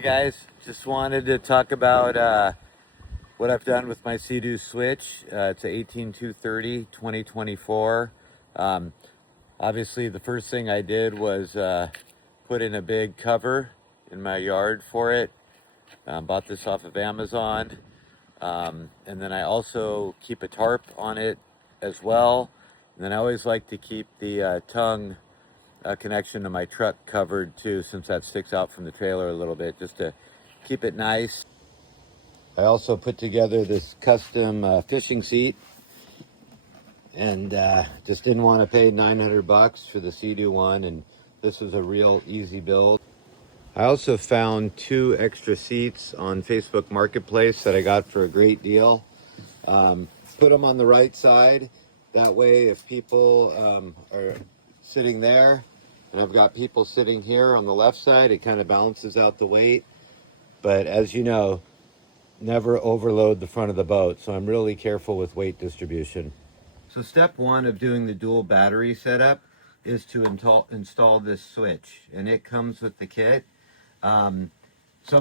Hey guys, just wanted to talk about what I've done with my Seadoo switch. It's a 18230 2024. Obviously the first thing I did was put in a big cover in my yard for it. Bought this off of Amazon. And then I also keep a tarp on it as well. And then I always like to keep the tongue connection to my truck covered too, since that sticks out from the trailer a little bit, just to keep it nice. I also put together this custom fishing seat, and just didn't want to pay 900 bucks for the Seadoo one, and this was a real easy build. I also found 2 extra seats on Facebook Marketplace that I got for a great deal. Put them on the right side, that way if people are sitting there and I've got people sitting here on the left side, it kind of balances out the weight. But as you know, never overload the front of the boat, so I'm really careful with weight distribution. So step 1 of doing the dual battery setup is to install this switch, and it comes with the kit. Some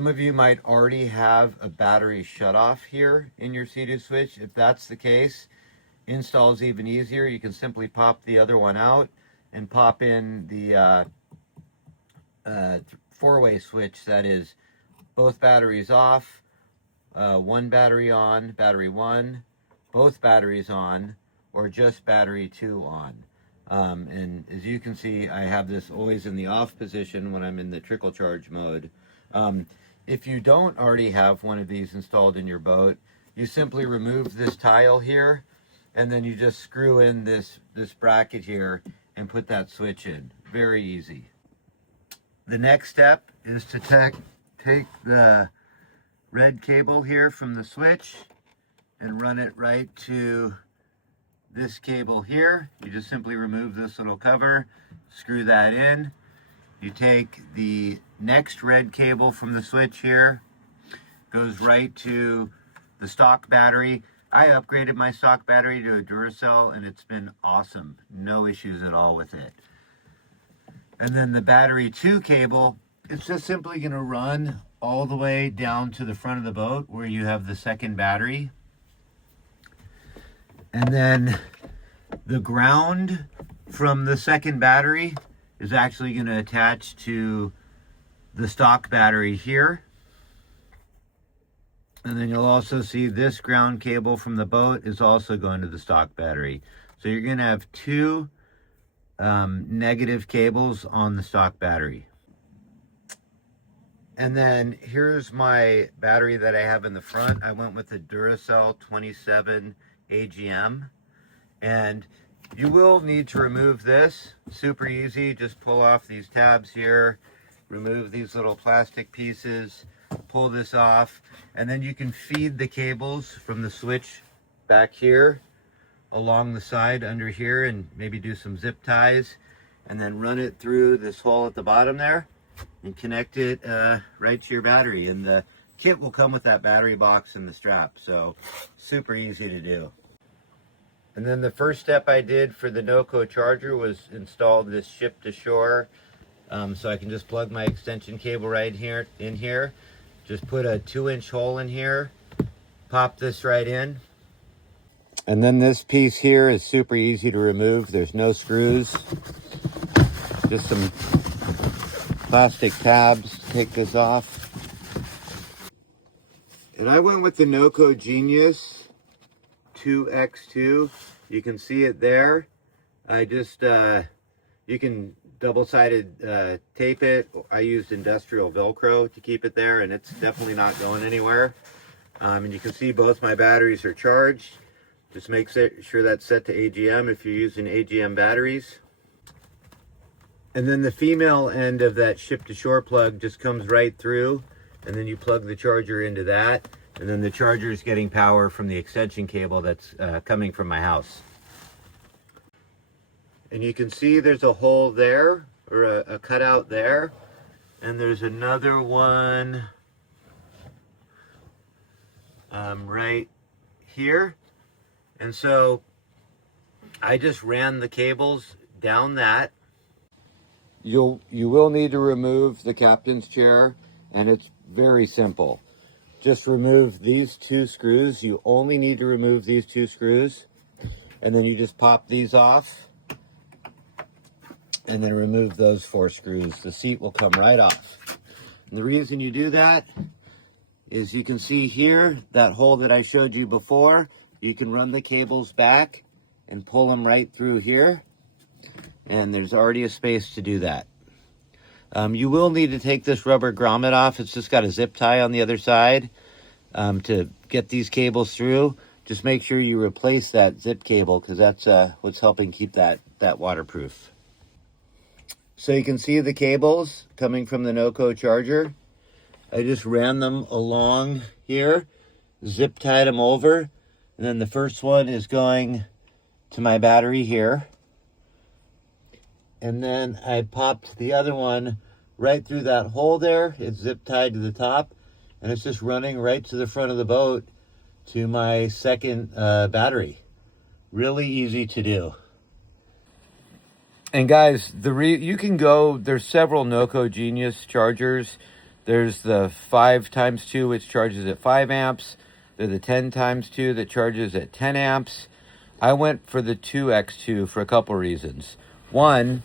of you might already have a battery shutoff here in your Seadoo switch. If that's the case, install is even easier. You can simply pop the other one out and pop in the 4-way switch that is both batteries off, one battery on, battery 1, both batteries on, or just battery 2 on. And as you can see, I have this always in the off position when I'm in the trickle charge mode. If you don't already have one of these installed in your boat, you simply remove this tile here, and then you just screw in this bracket here and put that switch in. Very easy. The next step is to take the red cable here from the switch and run it right to this cable here. You just simply remove this little cover, screw that in. You take the next red cable from the switch here, goes right to the stock battery. I upgraded my stock battery to a Duracell, and it's been awesome. No issues at all with it. And then the battery 2 cable, it's just simply going to run all the way down to the front of the boat where you have the second battery. And then the ground from the second battery is actually going to attach to the stock battery here. And then you'll also see this ground cable from the boat is also going to the stock battery. So you're going to have 2 negative cables on the stock battery. And then here's my battery that I have in the front. I went with the Duracell 27 AGM. And you will need to remove this. Super easy. Just pull off these tabs here, remove these little plastic pieces, pull this off, and then you can feed the cables from the switch back here along the side under here, and maybe do some zip ties, and then run it through this hole at the bottom there and connect it right to your battery. And the kit will come with that battery box and the strap, so super easy to do. And then the first step I did for the NOCA charger was install this ship to shore. So I can just plug my extension cable right here in here. Just put a 2-inch hole in here, pop this right in. And then this piece here is super easy to remove. There's no screws, just some plastic tabs. Take this off. And I went with the NOCA Genius 2X2. You can see it there. I just, you can double-sided tape it. I used industrial Velcro to keep it there, and it's definitely not going anywhere. And you can see both my batteries are charged. Just make sure that's set to AGM if you're using AGM batteries. And then the female end of that ship to shore plug just comes right through, and then you plug the charger into that, and then the charger is getting power from the extension cable that's coming from my house. And you can see there's a hole there, or a cutout there, and there's another one right here. And so I just ran the cables down that. You will need to remove the captain's chair And it's very simple. Just remove these 2 screws. You only need to remove these 2 screws. And then you just pop these off. And then remove those 4 screws. The seat will come right off. And the reason you do that is you can see here, that hole that I showed you before. You can run the cables back and pull them right through here. And there's already a space to do that. You will need to take this rubber grommet off. It's just got a zip tie on the other side to get these cables through. Just make sure you replace that zip cable because that's what's helping keep that waterproof. So you can see the cables coming from the NOCA charger. I just ran them along here, zip tied them over, and then the first one is going to my battery here. And then I popped the other one right through that hole there. It's zip tied to the top, and it's just running right to the front of the boat to my second battery. Really easy to do. And guys, you can go, there's several NOCA Genius chargers. There's the 5x2, which charges at 5 amps. There's the 10x2 that charges at 10 amps. I went for the 2x2 for a couple reasons. One,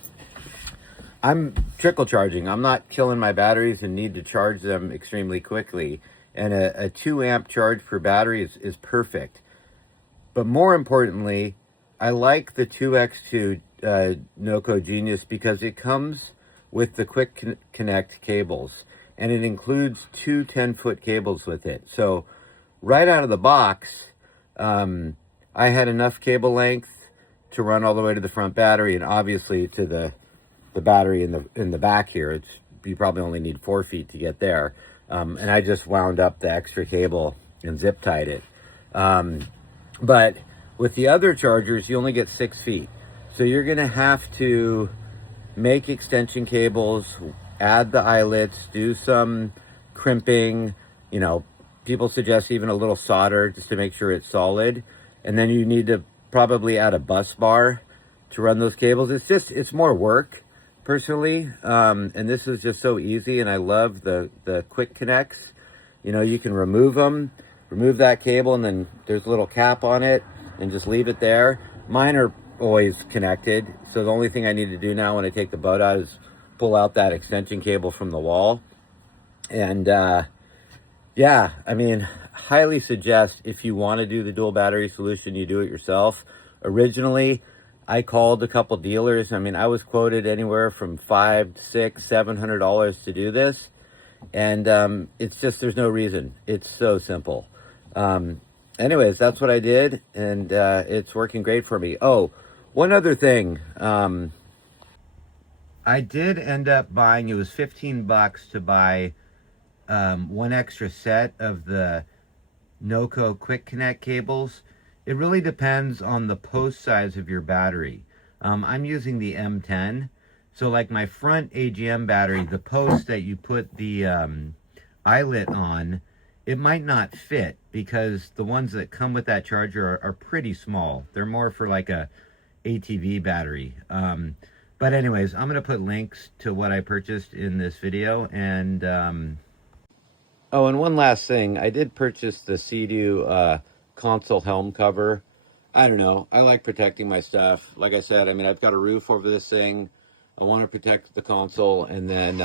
I'm trickle charging. I'm not killing my batteries and need to charge them extremely quickly. And a 2 amp charge per battery is perfect. But more importantly, I like the 2x2 NOCA Genius because it comes with the quick connect cables. And it includes 2 10-foot cables with it. So right out of the box, I had enough cable length to run all the way to the front battery, and obviously to the battery in the back here. You probably only need 4 feet to get there. And I just wound up the extra cable and zip tied it. But with the other chargers, you only get 6 feet. So you're gonna have to make extension cables, add the eyelets, do some crimping, you know, people suggest even a little solder just to make sure it's solid. And then you need to probably add a bus bar to run those cables. It's more work personally. And this is just so easy. And I love the quick connects. You know, you can remove them, remove that cable, and then there's a little cap on it and just leave it there. Mine are always connected. So the only thing I need to do now when I take the boat out is pull out that extension cable from the wall. And yeah, I mean, highly suggest if you want to do the dual battery solution, you do it yourself. Originally, I called a couple dealers. I mean, I was quoted anywhere from $500, $600, $700 to do this. And it's just, there's no reason. It's so simple. Anyways, that's what I did, and it's working great for me. Oh, one other thing. I did end up buying, it was 15 bucks to buy one extra set of the NOCA Quick Connect cables. It really depends on the post size of your battery. I'm using the M10. So like my front AGM battery, the post that you put the eyelet on, it might not fit because the ones that come with that charger are pretty small. They're more for like a ATV battery. But anyways, I'm going to put links to what I purchased in this video. And oh, and one last thing. I did purchase the Seadoo console helm cover. I don't know. I like protecting my stuff. Like I said, I mean, I've got a roof over this thing. I want to protect the console. And then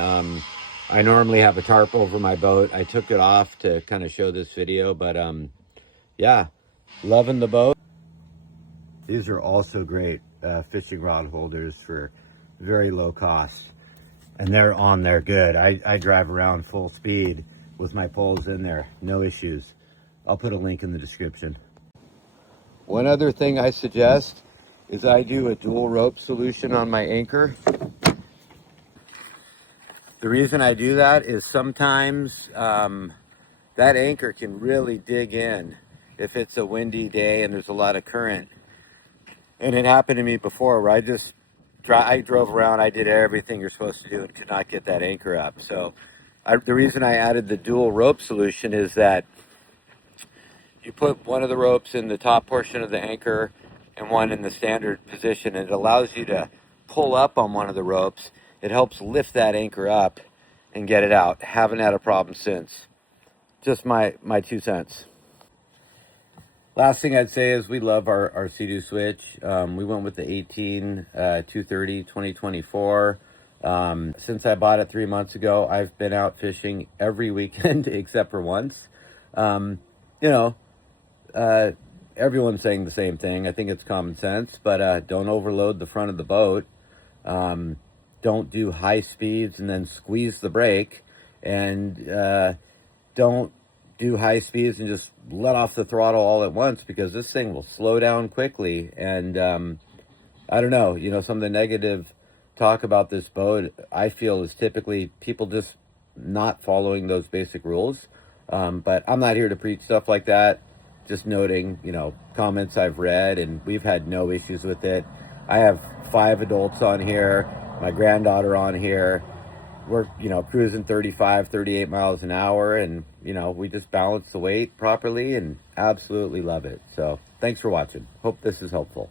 I normally have a tarp over my boat. I took it off to kind of show this video. But yeah, loving the boat. These are also great fishing rod holders for very low cost. And they're on there good. I drive around full speed with my poles in there. No issues. I'll put a link in the description. One other thing I suggest is I do a dual rope solution on my anchor. The reason I do that is sometimes that anchor can really dig in if it's a windy day and there's a lot of current. And it happened to me before where I drove around, I did everything you're supposed to do and could not get that anchor up. So the reason I added the dual rope solution is that you put one of the ropes in the top portion of the anchor and one in the standard position. And it allows you to pull up on one of the ropes. It helps lift that anchor up. and get it out. Haven't had a problem since. Just my 2 cents. Last thing I'd say is we love our Seadoo switch. We went with the 18 230 2024. Since I bought it 3 months ago, I've been out fishing every weekend except for once. You know, everyone's saying the same thing. I think it's common sense, but don't overload the front of the boat. Don't do high speeds and then squeeze the brake, and don't do high speeds and just let off the throttle all at once, because this thing will slow down quickly. And I don't know, some of the negative talk about this boat, I feel, is typically people just not following those basic rules. But I'm not here to preach stuff like that. Just noting, comments I've read, and we've had no issues with it. I have 5 adults on here, my granddaughter on here. We're, cruising 35, 38 miles an hour, and, we just balance the weight properly and absolutely love it. So thanks for watching. Hope this is helpful.